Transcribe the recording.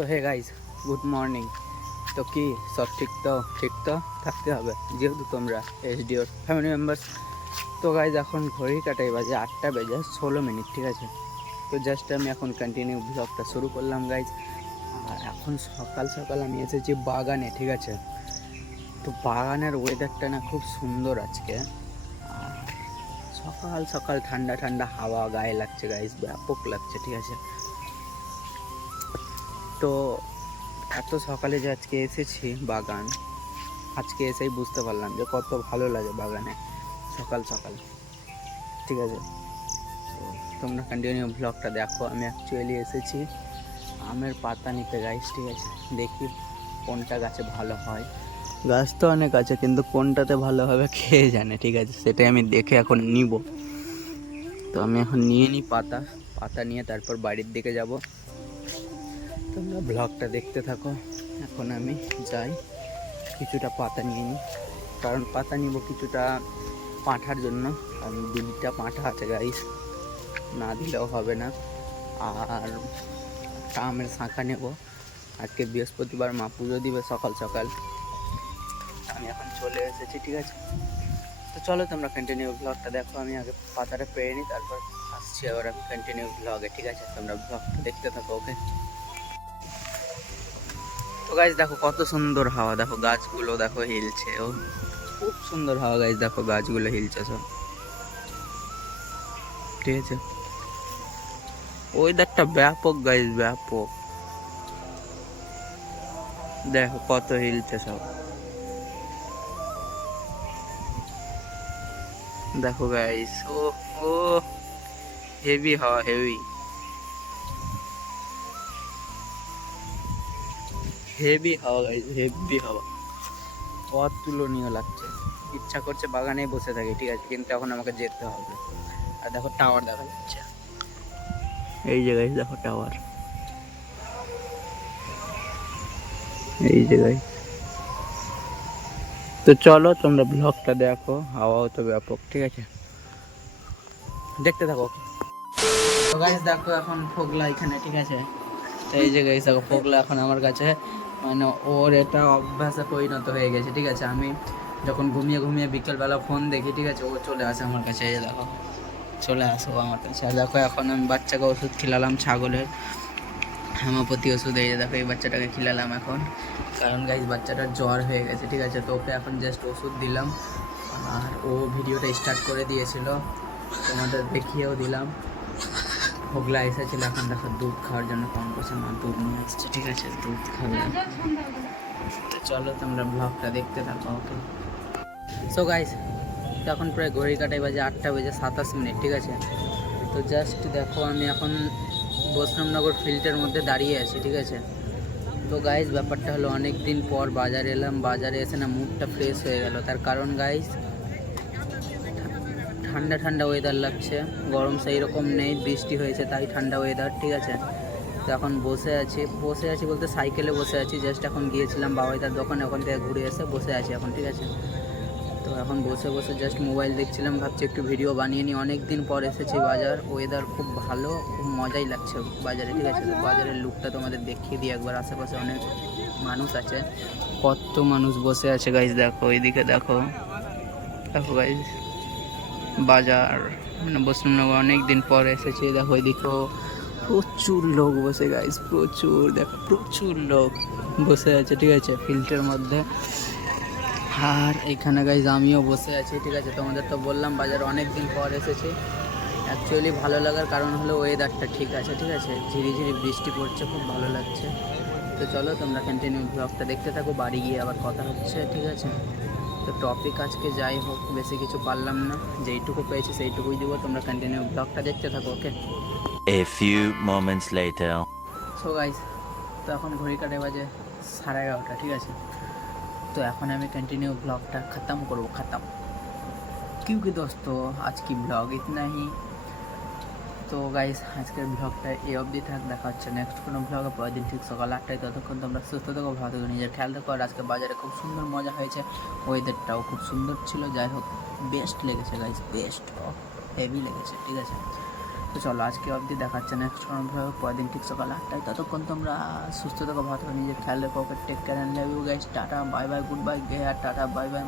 তো hey guys good morning তো কি, সব ঠিক তো? ঠিক তো? থাকতে হবে, যেহেতু তোমরা এসডিওর ফ্যামিলি মেম্বার্স তো গাইজ এখন ঘড়ি কাটাই বাজে আটটা বেজে ষোলো মিনিট, ঠিক আছে? তো জাস্ট আমি এখন কন্টিনিউ ব্লগটা শুরু করলাম গাইজ আর এখন সকাল সকাল আমি এসেছি বাগানে, ঠিক আছে? তো বাগানের ওয়েদারটা না খুব সুন্দর আজকে। সকাল সকাল ঠান্ডা ঠান্ডা হাওয়া গায়ে লাগছে গাইজ ব্যাপক লাগছে, ঠিক আছে? তো এত সকালে যে আজকে এসেছি বাগান, আজকে এসেই বুঝতে পারলাম যে কত ভালো লাগে বাগানে, সকাল সকাল। ঠিক আছে? তোমরা কন্টিনিউ ব্লগটা দেখো, আমি অ্যাকচুয়ালি এসেছি আমের পাতা নিতে গাইস ঠিক আছে? দেখি কোনটা গাছে ভালো হয়। গাছ তো অনেক আছে, কিন্তু কোনটাতে ভালো হবে খেয়ে জানে, ঠিক আছে? সেটাই আমি দেখে এখন নিব। তো আমি এখন নিয়ে নিই পাতা পাতা নিয়ে তারপর বাড়ির দিকে যাব। তোমরা ব্লগটা দেখতে থাকো। এখন আমি যাই। কিছুটা পাতা নিয়ে নিই। কারণ পাতা নিব কিছুটা পাঁঠার জন্য। কারণ দুইটা পাঁঠা আছে গাইস না দিলেও হবে না। আর আমের শাঁখা নেব। আজকে বৃহস্পতিবার, মা পুজো দিবে সকাল সকাল। আমি এখন চলে এসেছি, ঠিক আছে? তো চলো তোমরা কন্টিনিউ ব্লগটা দেখো। আমি আগে পাতাটা পেয়ে নিই, তারপর আসছি আবার আমি কন্টিনিউ ব্লগে ঠিক আছে? তোমরা ব্লগটা দেখতে থাকো ওকে তো গাছ দেখো কত সুন্দর হাওয়া, দেখো গাছগুলো, দেখো হিলছে, ও। খুব সুন্দর হাওয়া গাছ দেখো গাছগুলো হিলছে সব। ঠিক আছে? ওয়েদারটা ব্যাপক গাইজ ব্যাপক। দেখো কত হিলছে সব। দেখো গাইস ও ও হেভি হাওয়া হেভি হেভি হাওয়া গাইস হেভি হাওয়া। অতুলনীয় লাগছে। ইচ্ছা করছে বাগানে বসে থাকি ঠিক আছে কিন্তু এখন আমাকে যেতে হবে। আর দেখো টাওয়ার দেখা যাচ্ছে। এই জায়গায় দেখো টাওয়ার এই জায়গায় তো চলো তোমরা ব্লগটা দেখো হাওয়াও তো ব্যাপক ঠিক আছে? দেখতে থাকো। তো গাইস দেখো এখন ফোগলা এখানে ঠিক আছে? তো এই যে গাইস দেখো ফোগলা এখন আমার কাছে। মানে ওর এটা অভ্যাসে পরিণত হয়ে গেছে, ঠিক আছে? আমি যখন ঘুমিয়ে ঘুমিয়ে বিকেলবেলা ফোন দেখি, ঠিক আছে? ও চলে আসে আমার কাছে, এই দেখো। চলে আসো আমার কাছে। দেখো, এখন আমি বাচ্চাকে ওষুধ খিলালাম ছাগলের। হেমোপ্যাথি ওষুধ, এই দেখো, এই বাচ্চাটাকে খিলালাম এখন। কারণ গাইজ বাচ্চাটার জ্বর হয়ে গেছে, ঠিক আছে? তো ওকে এখন জাস্ট ওষুধ দিলাম। আর ও ভিডিওটা স্টার্ট করে দিয়েছিল। তোমাদের দেখিয়েও দিলাম। হোগলা এসেছিল, এখন দেখো দুধ খাওয়ার জন্য ফোন করছে, মা দুধ নিয়ে এসেছে ঠিক আছে, দুধ খাবে। চলো তোমরা ব্লগটা দেখতে থাকো ওকে সো গাইস এখন প্রায় ঘড়ি কাটাই বাজে আটটা বেজে সাতাশ মিনিট, ঠিক আছে? তো জাস্ট দেখো, আমি এখন বৈষ্ণবনগর ফিল্ডের মধ্যে দাঁড়িয়ে আছি, ঠিক আছে? তো গাইস ব্যাপারটা হলো অনেক দিন পর বাজারে এলাম, বাজারে এসে না মুডটা ফ্রেশ হয়ে গেল। তার কারণ গাইস ঠান্ডা ঠান্ডা ওয়েদার লাগছে। গরম সেই রকম নেই, বৃষ্টি হয়েছে তাই ঠান্ডা ওয়েদার ঠিক আছে? তো এখন বসে আছি বসে আছি বলতে সাইকেলে বসে আছি জাস্ট এখন গিয়েছিলাম বাবাইদার দোকানে, ওখান থেকে ঘুরে এসে বসে আছি এখন, ঠিক আছে? তো এখন বসে বসে জাস্ট মোবাইল দেখছিলাম, ভাবছি একটু ভিডিও বানিয়ে নিই। অনেক দিন পর এসেছি বাজার ওয়েদার খুব ভালো, খুব মজাই লাগছে বাজারে, ঠিক আছে? বাজারের লুকটা তোমাদের দেখিয়ে দিই একবার, আশেপাশে অনেক মানুষ আছে। কত মানুষ বসে আছে গাইজ দেখো, ওইদিকে দেখো। দেখো গাইজ বাজার মানে বৈষ্ণবনগর অনেক দিন পর এসেছি। দেখো ওইদিকেও প্রচুর লোক বসে গাইজ প্রচুর, দেখো প্রচুর লোক বসে আছে, ঠিক আছে, ফিল্ডের মধ্যে। আর এখানে গাইজ আমিও বসে আছি, ঠিক আছে, তোমাদের তো বললাম, বাজার অনেক দিন পর এসেছি। অ্যাকচুয়ালি ভালো লাগার কারণ হলো ওয়েদারটা ঠিক আছে ঠিক আছে, ঝিরি ঝিরি বৃষ্টি পড়ছে, খুব ভালো লাগছে। তো চলো, তোমরা কন্টিনিউ ব্লগটা দেখতে থাকো, বাড়ি গিয়ে আবার কথা হচ্ছে, ঠিক আছে? তো টপিক আজকে যাই হোক বেশি কিছু পারলাম না যেইটুকু পেয়েছি সেইটুকুই দিব তোমরা কন্টিনিউ ব্লগটা দেখতে থাকো okay A few moments later. So guys তো এখন ঘড়ি কাটে বাজে সাড়ে এগারোটা ঠিক আছে তো এখন আমি कंटिन्यू ब्लॉग ख़त्म करो ख़त्म क्योंकि दोस्तों आज की ब्लॉग इतना ही তো গাইস আজকের ব্লগটা এই অবধি থাক, দেখা হচ্ছে নেক্সট কোনো ব্লগে পরের দিন ঠিক সকাল আটটায়। ততক্ষণ তোমরা সুস্থ থাকো, ভালো থাকো, নিজের খেয়াল রাখো। আর আজকে বাজারে খুব সুন্দর মজা হয়েছে ওয়েদারটাও খুব সুন্দর ছিল। যাই হোক বেস্ট লেগেছে গাইস বেস্ট হেভি লেগেছে, ঠিক আছে? তো চলো, আজকে অবধি দেখাচ্ছে নেক্সট কোনো ভাবে পরের দিন ঠিক সকাল আটটায়। ততক্ষণ তোমরা সুস্থ থাকো, ভালো থাকো, নিজের খেয়াল রেখো। Take care and love you guys tata bye bye goodbye গে আর টাটা বাই বাই